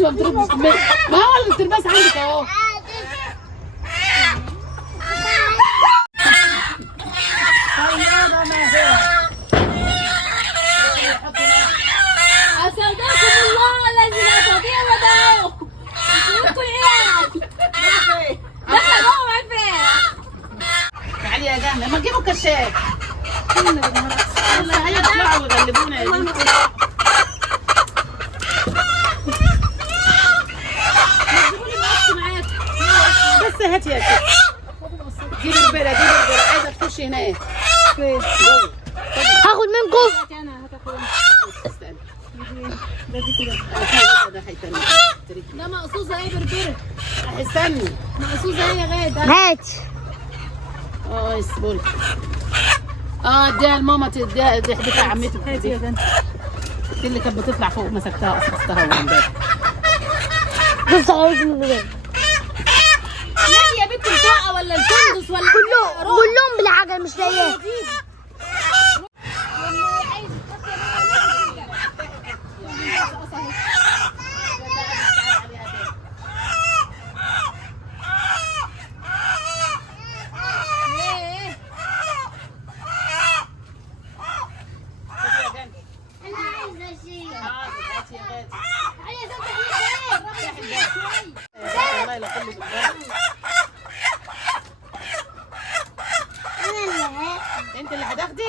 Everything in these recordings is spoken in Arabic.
انت ما بتردش. ما هو الترباس عندك اهو. أسعدكم الله الذي لا تضيع ودائعه. انتوا ايه؟ دخل جوه معاك فين؟ تعالي يا جهنة ما تجيبوا الكشاف. يلا هيا اطلعوا ويغلبونا يا بنتي. بس هاتي يا ستي. دي بربرة عايزة تخشي هناك. فين؟ هاخد منكم. ده دي كده. ده هيتنى. ده مقصوصة ايه بربرة؟ استني. مقصوصة ايه يا غادة؟ هات. يسيبولك. اديها لماما تديها تحدفها عمتي. هاتي يا بنت. دي اللي كانت بتطلع فوق مسكتها قصقصتها وامبارح. بص عليك من غير. لا يا بنت الفقة ولا السندس ولا كلهم بالعجل مش لاقياه. انت اللي هتاخدي.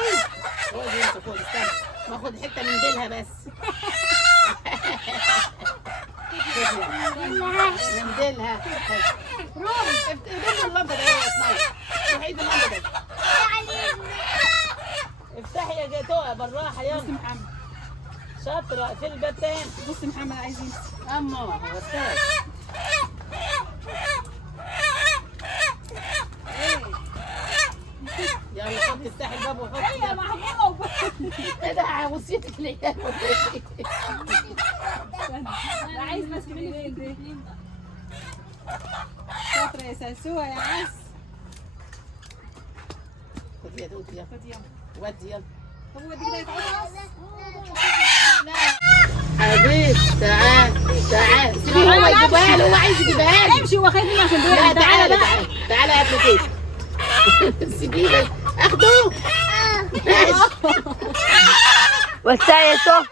هو دي انت فوق. استنى باخد حته من ديلها بس. من ديلها. روحي افتحي اللمبه ده يا اسماء. روحي اللمبه ده. افتحي يا جاتوه بالراحه يلا. بصي محمد. شاطره اقفلي الباب تاني. بصي محمد عايزين. اما هو استاذ. يلا خد افتحي الباب وحطي. يا محبوب. ايه ده وصيتك ليه؟ انا عايز ماسك مني الاثنين. شاطرة يا سلسوة يا عز. خدي يا دوتي يلا. خدي يلا. ودي يلا. هو دي كده يتعوض. حبيب تعال سيبيه هو يجيبها له. هو عايز يجيبها له. امشي هو خايف مني عشان لا تعالى تعالى هات له كيس. سيبيه بس اخده. ماشي. وسع يا سو.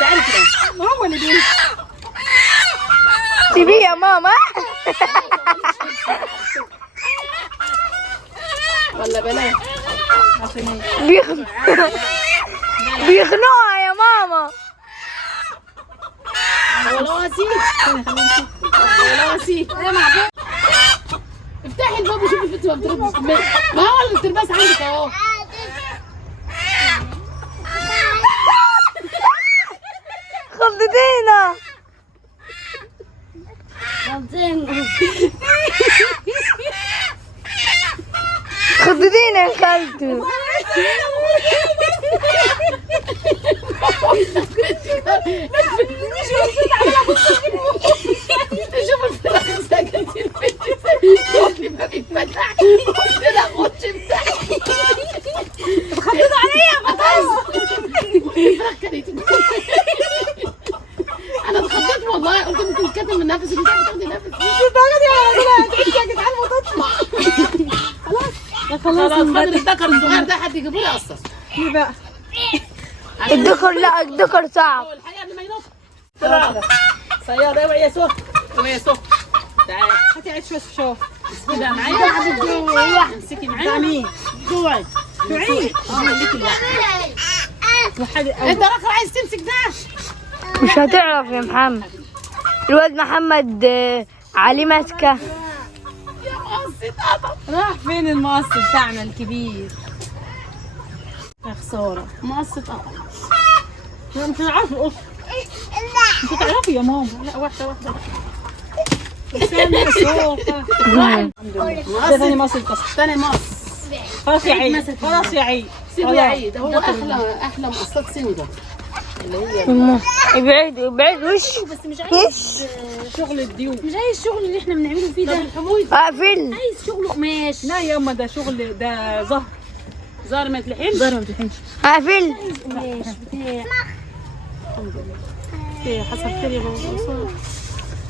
تعالي كده. ما هو اللي بيمشي. سيبيه يا ماما. ولا بلاش. عشان ايه؟ بيخنقها يا ماما. ولا وسيط. يا محبوب. افتحي الباب وشوفي البنت ما بتردش. ما هو الترباس عندك اهو. خضتينا. خضتينا يا خالتو. شوف الفراخ سكت البنت. شوفي ما بيتفتح. قلت لها خش افتحي. خدت عليا يا بطاطس. الفراخ كانت انا اتخضيت والله. قلت ممكن تكتم من نفسك. انت بتاخدي نفس. الدرجة دي على كده يا جدعان وتطلع. خلاص فاضل الذكر الصغير ده حد يجيبه لي قصص. ايه بقى؟ الدكر لا الدكر صعب. الحقيقه قبل ما ينط. صيادة اوعي يا سوق. اوعي يا سوق. تعالي. هاتي عيش بس شوف. اسكتي معايا. امسكي معايا. مين؟ جوعي. تعيش. خليكي لوحدك. انت راجل عايز تمسك ده. مش هتعرف يا محمد. الواد محمد علي ماسكه. يا مقص اتقطع. راح فين المقص بتاعنا الكبير؟ يا خسارة. مقص اتقطع. انت تعرفي القصة. انت تعرفي يا ماما. لا واحدة. استنى صوفة. ده ثاني مقص القصة. تاني مقص. خلاص يا عيد. خلاص يا عيد. سيبي يا عيد. هو احلى مقصات سنجة. اللي هي ابعد وش. بس مش عايز شغل الديون. مش عايز الشغل اللي احنا بنعمله فيه ده. اقفل. عايز شغل قماش. لا يا اما ده شغل ده زهر. زهر ما تلحمش. زهر ما بتلحمش. اقفل. قماش بتاع. حصل خير يا بابا.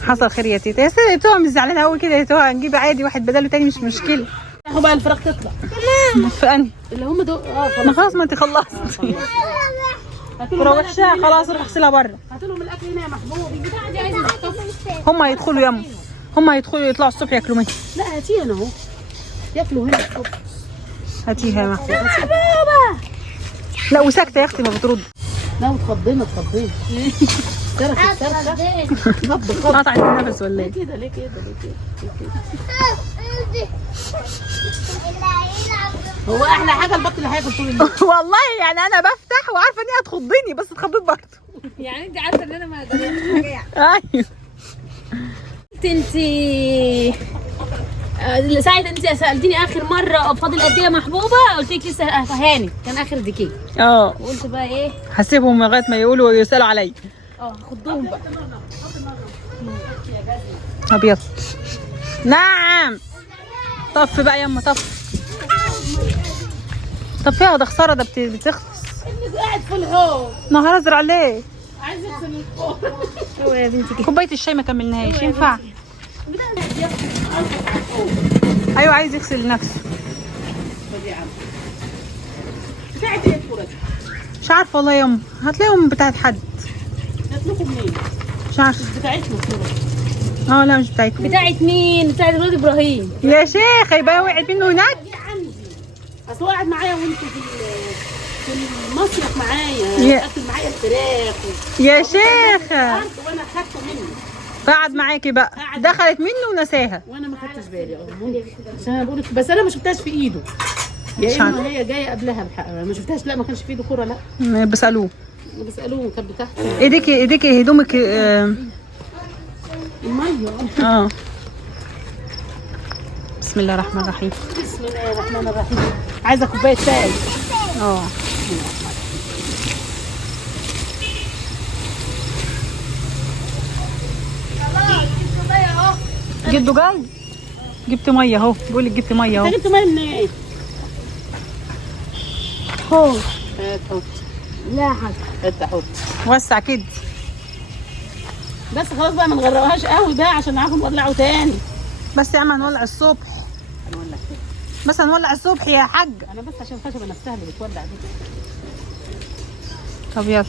حصل خير يا تيتا. يا سيدي توها مش زعلانه قوي كده يا توها، نجيب عادي واحد بداله تاني مش مشكله. هو بقى الفراخ تطلع في انهي؟ اللي هم دول. ما خلاص ما انت خلصت. روحشها خلاص، روح اغسلها بره. هاتوا لهم الاكل هنا يا محبوب. البتاعه دي عايزه تحطها. هم هيدخلوا يما، هم هيدخلوا يطلعوا الصبح ياكلوا منها. لا هاتيها انا اهو، ياكلوا هنا الصبح. هاتيها يا محبوب. لا وساكته يا اختي ما بترد. لا وتخضينا تخضينا. صرخت خض قطعت النفس ولا ليه ايه؟ كده ليه كده ليه كده ليه كده؟ هو احلى حاجه البط اللي هياكل طول الليل. والله يعني انا بفتح وعارفه ان هي هتخضني بس اتخضيت برضه. يعني انت عارفه ان انا ما جربتش حاجه يعني. ايوه انت ساعة انت سألتيني اخر مرة فاضل قد ايه يا محبوبة، قلت لك لسه هاني كان اخر ديكي، اه وقلت بقى ايه هسيبهم لغايه ما يقولوا ويسالوا عليا. خدوهم بقى. ابيض. نعم طف بقى يما طف. طفيها ده خساره، ده بتخلص. ابنك قاعد في الحوض نهار ازرق عليه. عايز يغسل الحوض. هو يا بنتي كده. كوبايه الشاي ما كملناهاش ينفع؟ ايوه عايز يغسل نفسه. بتاعت ايه الكوره دي؟ مش عارفه والله يما، هتلاقيهم بتاعت حد. جات لكم منين؟ مش عارفه. بتاعتنا الكوره. لا مش بتاعتكم. بتاعت مين؟ بتاعت الواد ابراهيم. يا شيخ يبقى وقعت منه هناك. دي عندي، اصل هو قاعد معايا وانتوا في المصيف معايا، يا- اكل معايا الفراخ يا شيخ وانا خدته منه قعد معاكي بقى، دخلت منه ونساها. وانا ما خدتش بالي. عشان انا بقول لك، بس انا ما شفتهاش في ايده، مش يا عارفة. اما هي جايه قبلها ما شفتهاش. لا ما كانش في ايده كوره. لا بسألوه بسالوه كانت بتاعته ايديكي هدومك الميه. بسم الله الرحمن الرحيم. بسم الله الرحمن الرحيم. عايزه كوبايه شاي. اه جده جاي. جبت ميه اهو، بقول لك جبت ميه اهو. انت جبت ميه منين؟ هو هات حط. لا حاجة. هات حط. وسع كده. بس خلاص بقى ما نغرقهاش قوي بقى عشان نعرف نولعه تاني. بس يا عم هنولع الصبح. هنولع كده. بس هنولع الصبح يا حاج. انا بس عشان الخشبه نفسها اللي بتولع دي. طب يلا.